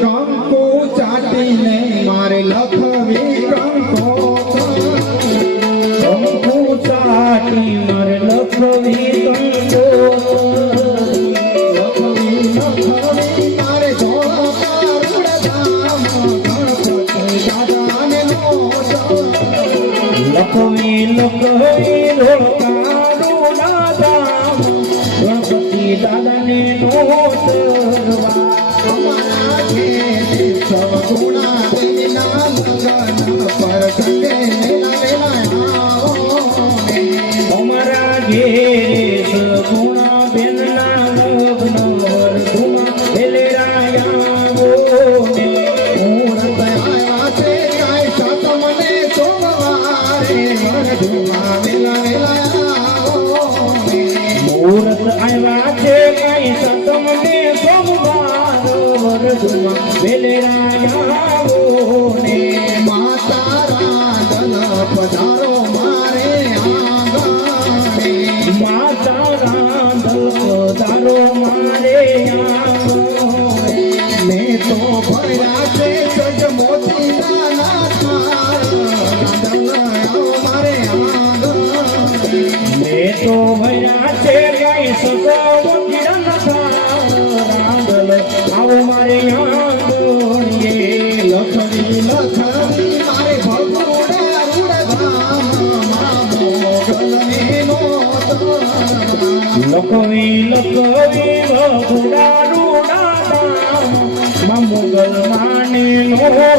કંકુ ચાટીને મારે લખવી કંકો મારે લખવી લખવી મારે ધોળા દાદાને લખવી લખવી નાદામ ગણપતિ ದಾದನೆ ನೋಡೇ ಸಗುಣ I love સતમને સોમવાર વરધુમાં વેલા લખવી લખવી વગડાનું નામમાં મુગલ માને નો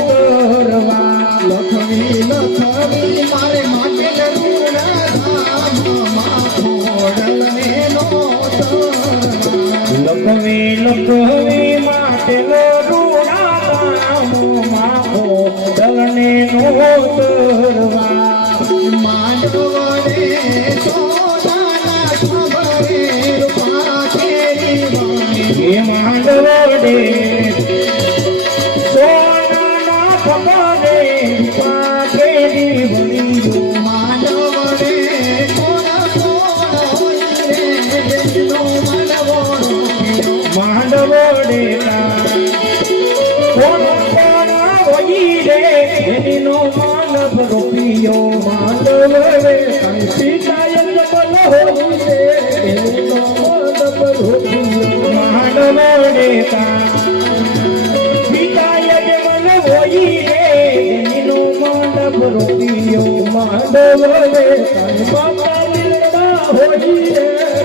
તરવા લખવી લખવી મારે માટે રૂડધામમાં મોગલને નોતરવા. લખવી લખવી માટે રૂડા માખો દલને નો તરવા એનો માનવ રૂપિયો માંડવડે સીતાય જબલ હોઈ રે એનો માનવ રૂપિયો રે માનવ રૂપિયો માંડવડે બાબા હોઈ રે એનો માનવ રૂપિયો માંડવડે કાય પિતા દેવ હોઈ રે.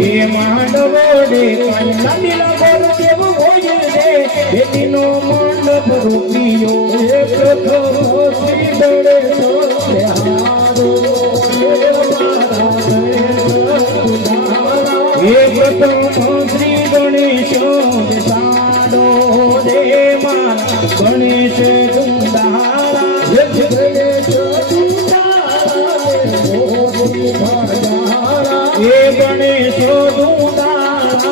એ માંડવડે કાંડા દિલા પર દેવ હોય રે? એનો માંડવ રૂપિયો ગણેશ રે ગુંદારા